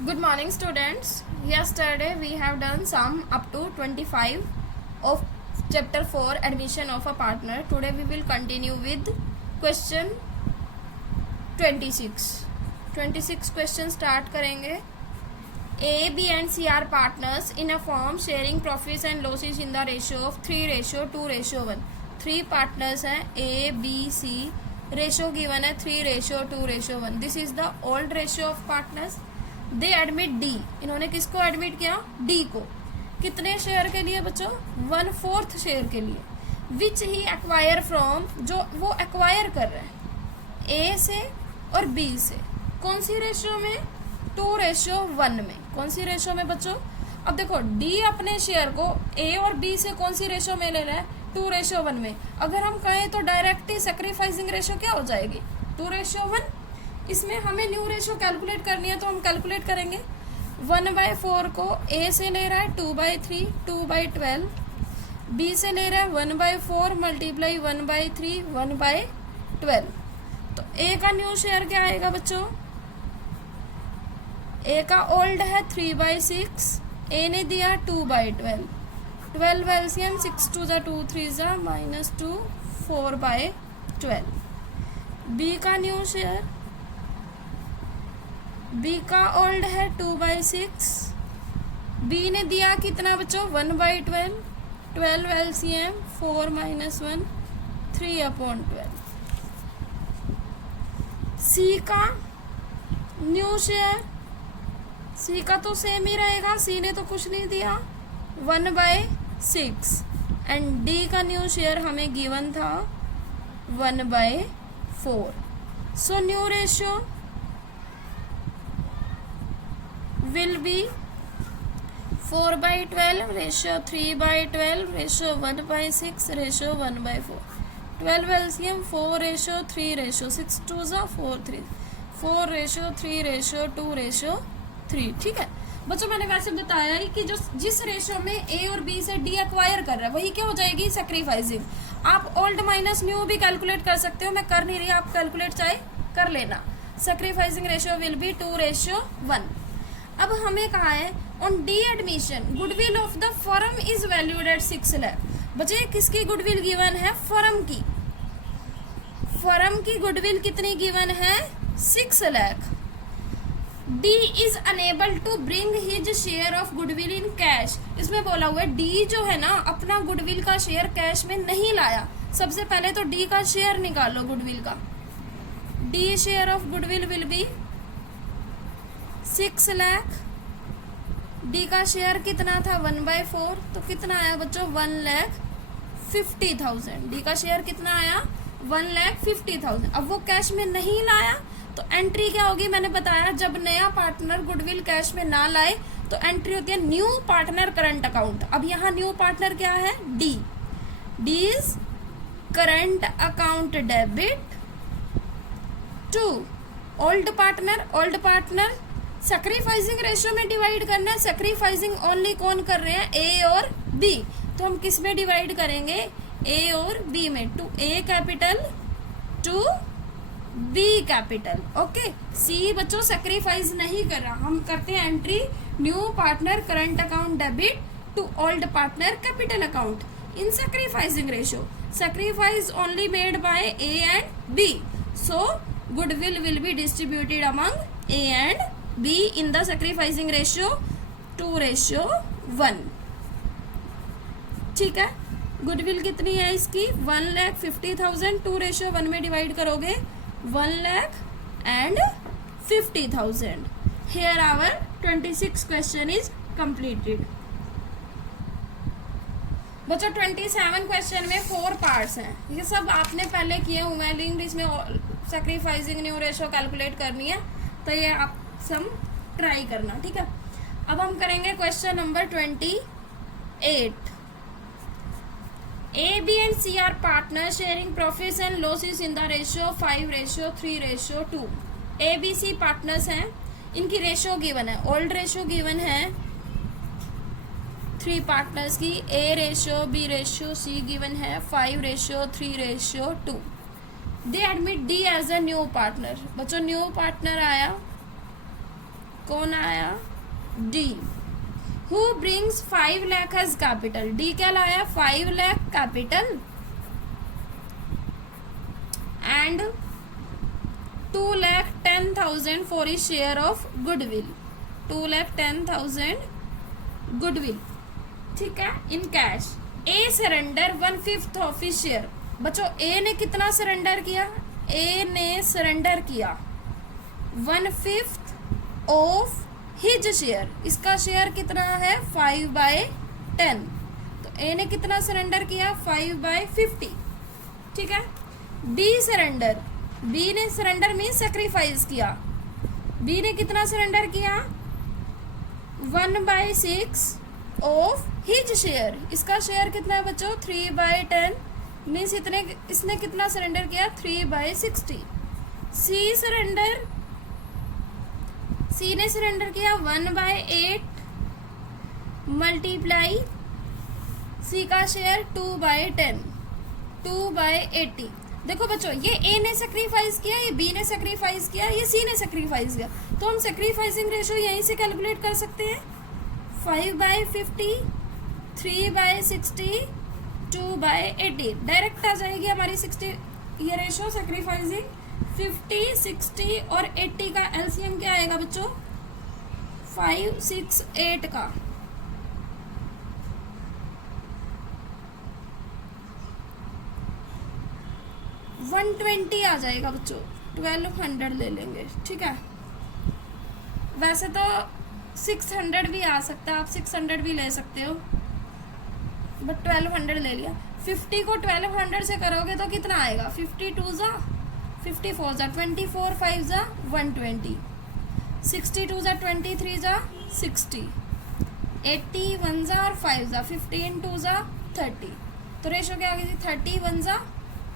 Good morning, students. Yesterday we have done sum up to 25 of chapter 4 admission of a partner. Today we will continue with question 26. 26 question start करेंगे. A, B and C are partners in a firm sharing profits and losses in the ratio of 3:2:1. 3 partners हैं A, B, C. Ratio given है 3:2:1. This is the old ratio of partners. They admit D, इन्होंने किसको admit किया? D को. कितने share के लिए बच्चों? 1/4 शेयर के लिए. विच ही एक्वायर फ्रॉम, जो वो एक्वायर कर रहे हैं ए से और बी से. कौन सी रेशियो में? 2:1 में. कौन सी रेशियो में बच्चों? अब देखो डी अपने शेयर को ए और बी से कौन सी रेशियो में ले रहा है? 2:1 में. अगर हम कहें तो डायरेक्ट ही सेक्रीफाइसिंग रेशियो क्या हो जाएगी? 2:1. इसमें हमें न्यू रेशियो कैलकुलेट करनी है तो हम कैलकुलेट करेंगे. 1/4 को ए से ले रहा है 2/3, 2/12. बी से ले रहा है 1/4 मल्टीप्लाई 1/3, 1/12. तो ए का न्यू शेयर क्या आएगा बच्चों? ए का ओल्ड है 3/6, ए ने दिया 2/12. 12 एलसीएम 6 2 2 3 -2 4/12. बी का न्यू शेयर, बी का ओल्ड है 2/6, बी ने दिया कितना बच्चों? 1/12. 12 एलसीएम 4 -1 3/12. सी का न्यू शेयर, सी का तो सेम ही रहेगा, सी ने तो कुछ नहीं दिया, 1/6. एंड डी का न्यू शेयर हमें गिवन था 1/4. So new ratio will be 4/12 ratio 3/12 ratio 1/6 ratio 1/4. 12 LCM 4:3:6 2 4 3 4:3:2:3. ठीक है बच्चों, मैंने वैसे बताया ही कि जो जिस रेशियो में ए और बी से डी एक्वायर कर रहा है वही क्या हो जाएगी? सेक्रीफाइसिंग. आप ओल्ड माइनस न्यू भी कैलकुलेट कर सकते हो, मैं कर नहीं रही, आप कैलकुलेट चाहे कर लेना. Sacrificing ratio will be 2:1. अब हमें कहा है on D admission goodwill of the firm is valued at 6 lakh. बच्चे किसकी गुडविल गिवन है? फर्म की. फर्म की गुडविल कितनी गिवन है? 6 lakh. D is unable to bring his share of goodwill in cash. इसमें बोला हुआ है डी जो है ना अपना गुडविल का शेयर कैश में नहीं लाया. सबसे पहले तो डी का शेयर निकालो गुडविल का. D share of goodwill will B 6 lakh. D का शेयर कितना था? 1/4. तो कितना आया बच्चों? 1,50,000. डी का शेयर कितना आया? 1,50,000. अब वो कैश में नहीं लाया तो एंट्री क्या होगी? मैंने बताया जब नया पार्टनर गुडविल कैश में ना लाए तो एंट्री होती है न्यू पार्टनर करंट अकाउंट. अब यहाँ न्यू पार्टनर क्या है? D. D is current account debit to old partner. Old partner sacrificing ratio में डिवाइड करना है. सेक्रीफाइसिंग ओनली कौन कर रहे हैं? ए और बी. तो हम किस में डिवाइड करेंगे? ए और बी में. To A capital to B capital. Okay. C बच्चों सेक्रीफाइस नहीं कर रहा, हम करते हैं entry new partner current account debit to old partner capital account in sacrificing ratio. Sacrifice only made by A and B. So goodwill will be distributed among A and B in the sacrificing ratio 2:1. ठीक है. Goodwill कितनी है इसकी? 1,50,000. 2:1 में divide करोगे 1,50,000. Here our 26 question is completed. बच्चों 27 question में 4 parts हैं. ये सब आपने पहले किए हुए हैं. लिंक्ड इसमें सेक्रीफाइसिंग न्यू रेशियो कैलकुलेट करनी है तो ये आप सम ट्राई करना. ठीक है. अब हम करेंगे question number 28. A B and C are partner sharing profits and losses in the ratio 5:3:2. A B C partners हैं. इनकी रेशियो गिवन है. ओल्ड रेशियो गिवन है 3 पार्टनर्स की. A ratio, B ratio, C given है 5:3:2. They admit D as a new partner. बच्चों new partner आया कौन आया? D. Who brings 5 lakh as capital? D क्या लाया? 5 lakh capital and 2,10,000 for his share of goodwill. 2,10,000 goodwill, ठीक है, in cash. A surrender 1/5 of his share. बच्चों ए ने कितना सरेंडर किया? ए ने सरेंडर किया 1/5 ऑफ हिज शेयर। इसका शेयर कितना है? 5/10। तो ए ने कितना सरेंडर किया? 5/50, ठीक है। बी सरेंडर, बी ने सरेंडर मीन सेक्रीफाइस किया। बी ने कितना सरेंडर किया? 1/6 ऑफ हिज शेयर। इसका शेयर कितना है बच्चों? 3/10 मीन्स इसने कितना सरेंडर किया? 3/60। सी सरेंडर, सी ने सरेंडर किया 1/8 मल्टीप्लाई सी का शेयर 2/10, 2/80। देखो बच्चों ये ए ने सेक्रीफाइस किया, ये बी ने सेक्रीफाइस किया, ये सी ने सेक्रीफाइस किया, तो हम सेक्रीफाइसिंग रेशियो यहीं से कैलकुलेट कर सकते हैं। 5/50, 3/60, 2/80 डायरेक्ट आ जाएगी हमारी 60। ये रेशियो सेक्रीफाइसिंग 50, 60 और 80 का एलसीएम क्या आएगा बच्चों? 5, 6, 8 का। $120 आ जाएगा बच्चों। 1200 ले लेंगे, ठीक है। वैसे तो 600 भी आ सकता है, आप 600 भी ले सकते हो, बट 1200 ले लिया। 50 को 1200 से करोगे तो कितना आएगा? 52 जा 54 जा 24 5 जा 120, 62 जा 23 जा 60, 80 1 जा और 5 जा 15 2 जा 30। तो रेशो क्या आ गई थी? 31 जा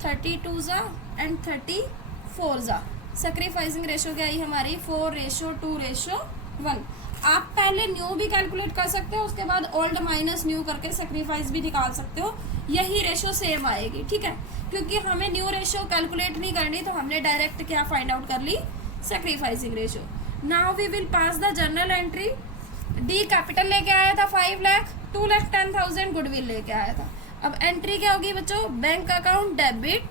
32 जा एंड 34 जा। सेक्रीफाइसिंग रेशो क्या आई हमारी? 4:2:1। आप पहले न्यू भी कैलकुलेट कर सकते हो, उसके बाद ओल्ड माइनस न्यू करके सेक्रीफाइस भी निकाल सकते हो, यही रेशो सेम आएगी, ठीक है। क्योंकि हमें न्यू रेशो कैलकुलेट नहीं करनी, तो हमने डायरेक्ट क्या फाइंड आउट कर ली? Sacrificing ratio. Now we will pass the journal entry. D capital लेके आया था 5 लाख, 2,10,000 गुडविल लेके आया था। अब एंट्री क्या होगी बच्चों? Bank account debit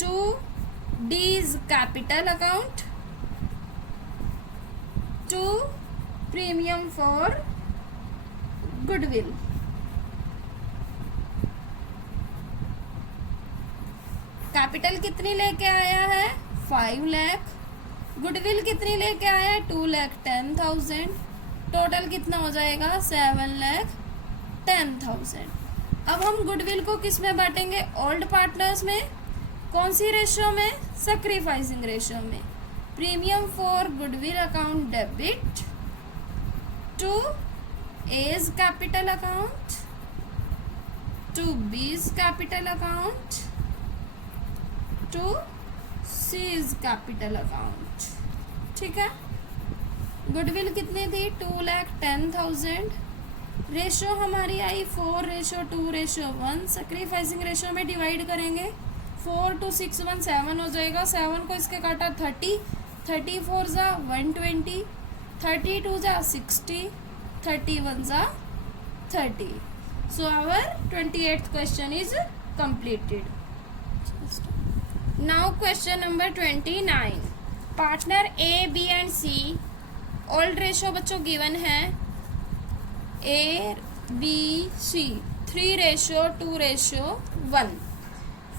to D's capital account to premium for goodwill. Capital कितनी लेके आया है? 5 लाख। गुडविल कितनी लेके आया है? 2,10,000। टोटल कितना हो जाएगा? 7,10,000। अब हम गुडविल को किस में बांटेंगे? ओल्ड पार्टनर्स में। कौन सी रेशियो में? सेक्रीफाइसिंग रेशियो में। Premium for goodwill account debit to A's capital account to B's capital account to C's capital account, ठीक है। गुडविल कितनी थी? 2,10,000। रेशो हमारी आई 4:2:1। सेक्रीफाइसिंग रेशो में डिवाइड करेंगे 4 to 6 1 7 हो जाएगा। 7 को इसके काटा 30, 34 जा 120, 32 जा 60, 31 जा 30। So our 28th question is completed. Now question number 29. Partner A, B and C. Old ratio बच्चों given है A, B, C 3:2:1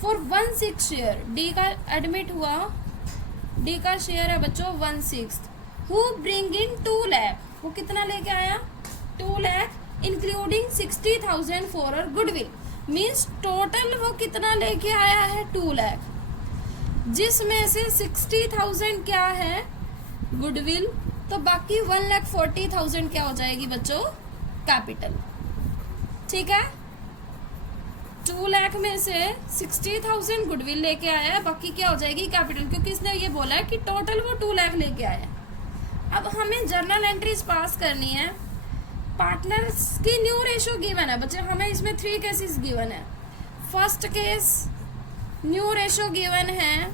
for 1/6 share. D का एडमिट हुआ, D का शेयर है बच्चों 1/6। Who bring in 2 lakh? वो कितना लेके आया? 2 lakh including 60,000 for goodwill. Means total वो कितना लेके आया है? 2 लाख, जिसमें से 60,000 क्या है? गुडविल। तो बाकी 1,40,000 क्या हो जाएगी बच्चों? कैपिटल, ठीक है। 2 लाख में से 60,000 गुडविल लेके आया है, बाकी क्या हो जाएगी? कैपिटल, क्योंकि इसने ये बोला है कि टोटल वो 2 लाख लेके आया। अब हमें जर्नल एंट्रीज पास करनी है। पार्टनर्स की न्यू रेशियो गिवन है बच्चे, हमें इसमें 3 केसेस गिवन है। First case new ratio given है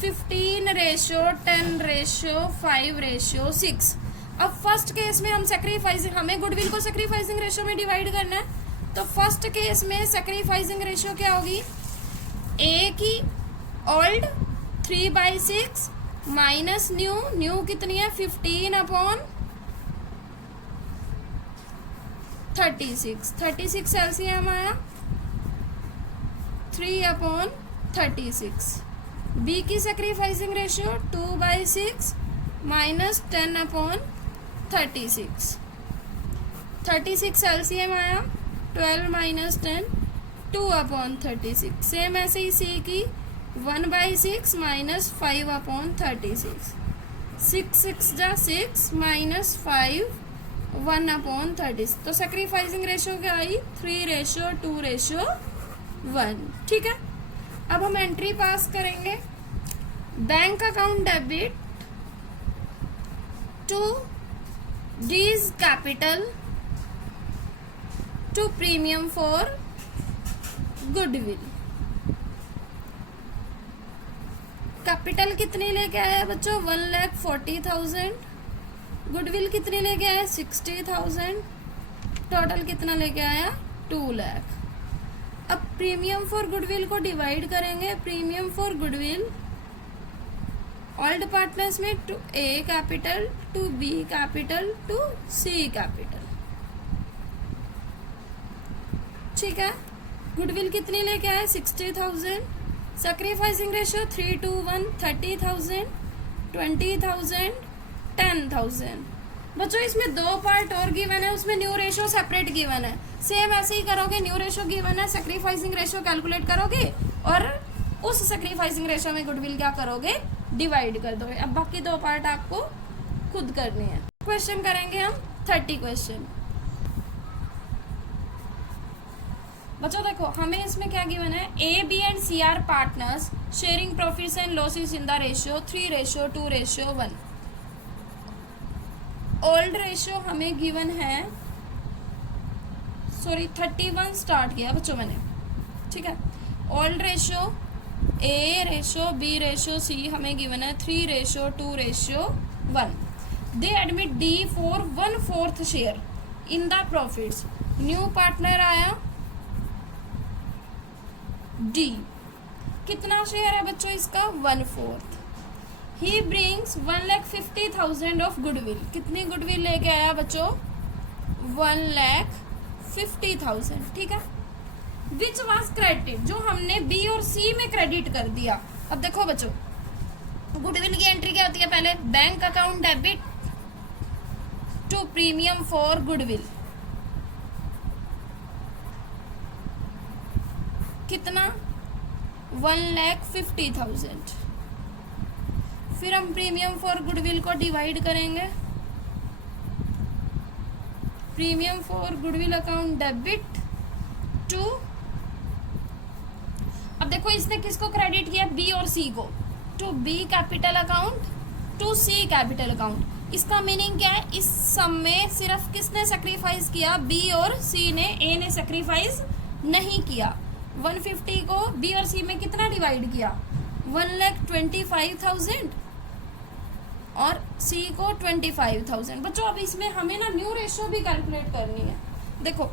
15:10:5:6। अब फर्स्ट केस में हम सेक्रीफाइसिंग, हमें गुडविल को सेक्रीफाइसिंग रेशियो में डिवाइड करना है, तो फर्स्ट केस में सेक्रीफाइसिंग रेशियो क्या होगी, ए की ओल्ड 3/6 माइनस न्यू कितनी है 15/36। 36 एलसीएम आया 3/36। बी की सेक्रीफाइसिंग रेशियो 2/6 माइनस 10/36। 36 एलसीएम आया 12 माइनस 10 2/36। सेम ऐसे ही सी की 1/6 माइनस 5/36। 6 जा 6 माइनस 5 1/36। तो सेक्रीफाइसिंग रेशियो क्या आई 3:2:1। ठीक है, अब हम एंट्री पास करेंगे। Bank account debit to D's capital to premium for goodwill. Capital कितनी लेके आया बच्चों 1,40,000। गुडविल कितनी लेके आया 60,000। टोटल कितना लेके आया 2 लाख। अब प्रीमियम फॉर गुडविल को डिवाइड करेंगे। Premium for goodwill old partners में to A capital to B capital to C capital. ठीक है, गुडविल कितनी लेके आए 60,000। Sacrificing ratio 3:1 30,000 20,000 10,000। बच्चों इसमें 2 पार्ट और गिवन है, उसमें न्यू रेशियो सेपरेट गिवन है। सेम ऐसे ही करोगे, न्यू रेशियो गिवन है, सेक्रीफाइसिंग रेशियो कैलकुलेट करोगे और उस सेक्रीफाइसिंग रेशियो में गुडविल क्या करोगे डिवाइड कर दोगे। अब बाकी 2 पार्ट आपको खुद करनी है। क्वेश्चन करेंगे हम 30 क्वेश्चन। बच्चों देखो हमें इसमें क्या गिवन है, A B and C are partners sharing profits and losses in the ratio 3:2:1। Old ratio हमें गिवन है 31 स्टार्ट किया बच्चों मैंने। ठीक है, old ratio A ratio B ratio C हमें गिवन है 3:2:1। They admit D for 1/4 share in the profits. New partner आया डी, कितना शेयर है बच्चों इसका 1/4। He brings 1,50,000 of goodwill. कितनी गुडविल लेके आया बच्चों 1,50,000। ठीक है, विच वॉज क्रेडिटेड, जो हमने बी और सी में क्रेडिट कर दिया। अब देखो बच्चों गुडविल की एंट्री क्या होती है, पहले bank account debit to premium for goodwill. कितना 1,50,000। फिर हम प्रीमियम फॉर गुडविल को डिवाइड करेंगे। Premium for goodwill account debit to, अब देखो इसने किसको क्रेडिट किया बी और सी को, to B capital account to C capital account. इसका मीनिंग क्या है, इस सम में सिर्फ किसने सेक्रीफाइस किया बी और सी ने, ए ने सेक्रीफाइस नहीं किया। 150 को बी और सी में कितना डिवाइड किया 1,25,000 और सी को 25,000। बच्चों अब इसमें हमें ना न्यू रेशियो भी कैलकुलेट करनी है। देखो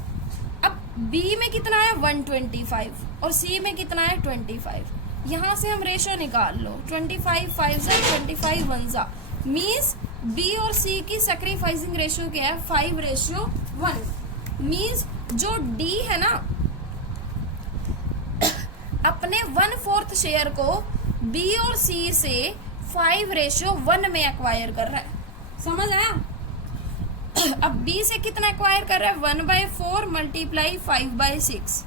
अब बी में कितना है 125 और सी में कितना है 25। यहाँ से हम रेशियो निकाल लो 25 5 25 1 मीन्स बी और सी की सेक्रीफाइसिंग रेशियो क्या है 5:1। मीन्स जो डी है ना अपने 1/4 शेयर को बी और सी से 5:1 में एक्वायर कर रहा है। समझ आया? अब बी से कितना एक्वायर कर रहा है 1/4 मल्टीप्लाई 5/6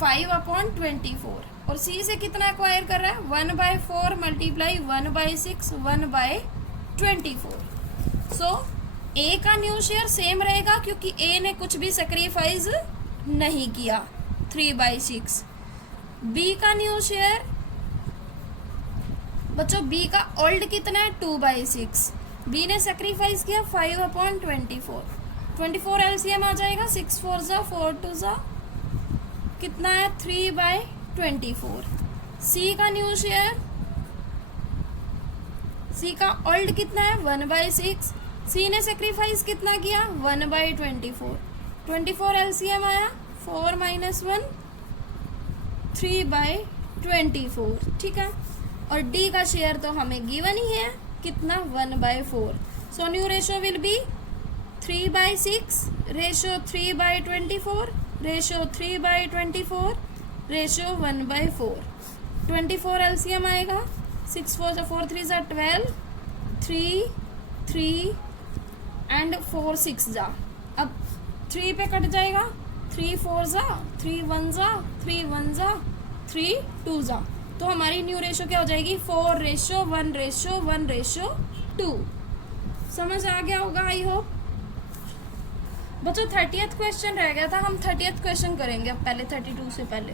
5/24 और सी से कितना एक्वायर कर रहा है 1/4 मल्टीप्लाई 1/6 1/24। सो ए का न्यू शेयर सेम रहेगा क्योंकि ए ने कुछ भी सेक्रीफाइस नहीं किया 3/6। बी का न्यू शेयर बच्चों बी का ओल्ड कितना है 2/6। बी ने सेक्रीफाइस किया 5/24। 24 एलसीएम आ जाएगा 6 4 4 2 कितना है 3/24। सी का न्यू शेयर, सी का ओल्ड कितना है 1/6, सी ने सेक्रीफाइस कितना किया 1/24, 24 एलसीएम आया 4 - 1 3/24, ठीक है। और डी का शेयर तो हमें गिवन ही है कितना 1/4, so new ratio will be 3/6 ratio 3/24 ratio 3/24 ratio 1/4, 24 LCM आएगा 6 4 4 3 12, 3 3 एंड 4 6 जा, अब 3 पे कट जाएगा, 3 4 जा, 3 1 जा, 3 1 जा, 3 2 जा, तो हमारी न्यू रेशो क्या हो जाएगी 4:1:1:2। समझ आ गया होगा आई होप। बच्चों 30th क्वेश्चन रह गया था, हम 30th क्वेश्चन करेंगे अब पहले 32 से पहले।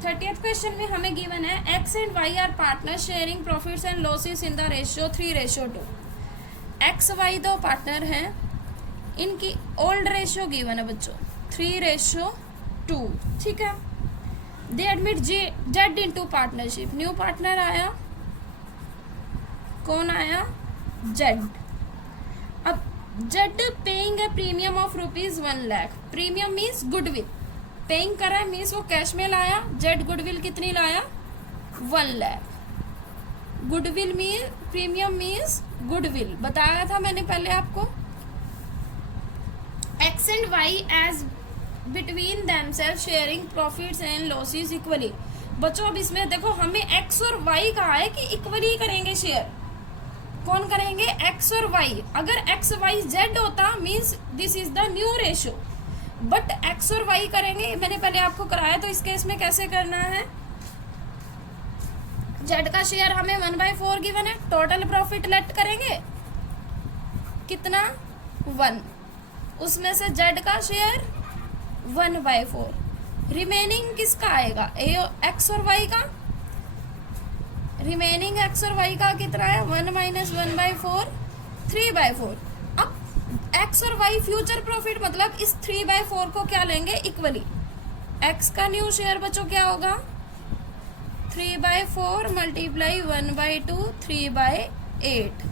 30th क्वेश्चन में हमें गिवन है X and Y are partner sharing profits and losses in the ratio 3:2। X Y दो पार्टनर हैं, इनकी ओल्ड रेशियो गिवन है बच्चों 3:2, ठीक है। They admit Z into partnership, new partner आया, कौन आया जेड। अब Z paying a premium of ₹1 lakh, premium means goodwill, paying करा मीन्स वो कैश में लाया, जेड गुडविल कितनी लाया 1 lakh, goodwill mean premium means goodwill बताया था मैंने पहले आपको। X and Y as between themselves sharing profits and losses equally. बच्चों अब इसमें देखो हमें एक्स और वाई कहा है कि इक्वली करेंगे शेयर, कौन करेंगे एक्स और वाई। अगर एक्स वाई जेड होता means this is the new ratio, but x और वाई करेंगे, मैंने पहले आपको कराया, तो इस केस में कैसे करना है, जेड का शेयर हमें 1/4 गिवन है, टोटल प्रॉफिट लेट करेंगे कितना 1, उसमें से जेड का शेयर 1/4, रिमेनिंग किसका आएगा एक्स और वाई का, रिमेनिंग एक्स और वाई का कितना है 1 - 1/4 3/4। अब एक्स और वाई फ्यूचर प्रॉफिट मतलब इस 3/4 को क्या लेंगे इक्वली, एक्स का न्यू शेयर बच्चों क्या होगा 3/4 × 1/2 3/8,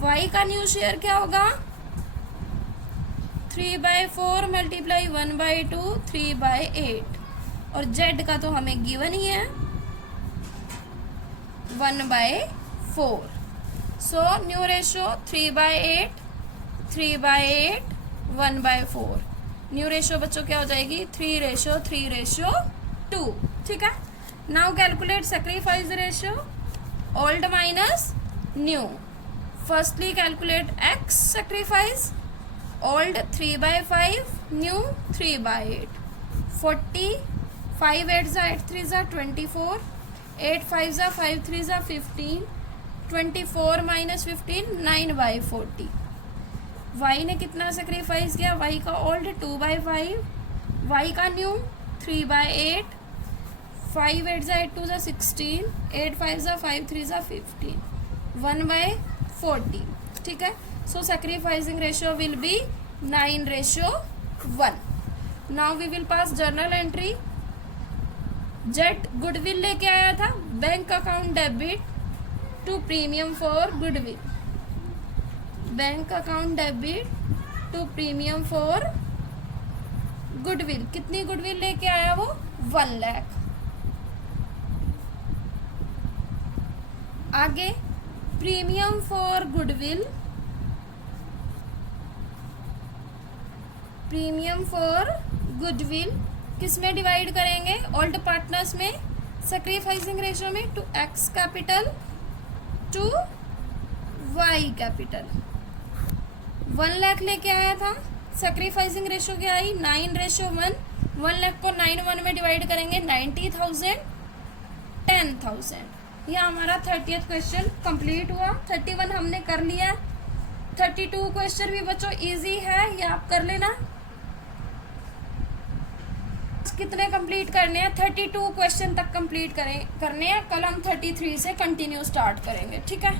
वाई का न्यू शेयर क्या होगा 3/4 × 1/2 3/8, और जेड का तो हमें गिवन ही है 1/4, so new ratio 3/8 3/8 1/4, new ratio बच्चों क्या हो जाएगी 3:3:2, ठीक है। Now calculate sacrifice ratio old minus new. Firstly calculate x sacrifice, old 3/5, new 3/8, 40, 5 8 = 8 3 = 24, 8 5 = 5 3 = 15, 24 - 15 9/40। Y ने कितना सेक्रीफाइस किया, वाई का ओल्ड 2/5, वाई का न्यू 3/8, 5 8 = 8 2 = 16, 8 5 = 5 3 = 15, 1/40, ठीक है। So sacrificing ratio will be 9:1। Now we will pass journal entry. Z goodwill लेके आया था, bank account debit to premium for goodwill, bank account debit to premium for goodwill, कितनी goodwill लेके आया वो 1 लाख। आगे premium for goodwill, premium for goodwill किस में डिवाइड करेंगे ओल्ड पार्टनर्स में, सैक्रिफाइसिंग रेशियो में to X capital to Y capital. 1 lakh लेके आया था, सैक्रिफाइसिंग रेशियो क्या आई 9:1, 1 लाख को 9 1 में डिवाइड करेंगे 90,000 10,000। यह हमारा 30th क्वेश्चन कंप्लीट हुआ। 31 हमने कर लिया। 32 क्वेश्चन भी बच्चों इजी है, ये आप कर लेना। कितने कंप्लीट करने हैं 32 क्वेश्चन तक कंप्लीट करने हैं, कल हम 33 से कंटिन्यू स्टार्ट करेंगे, ठीक है।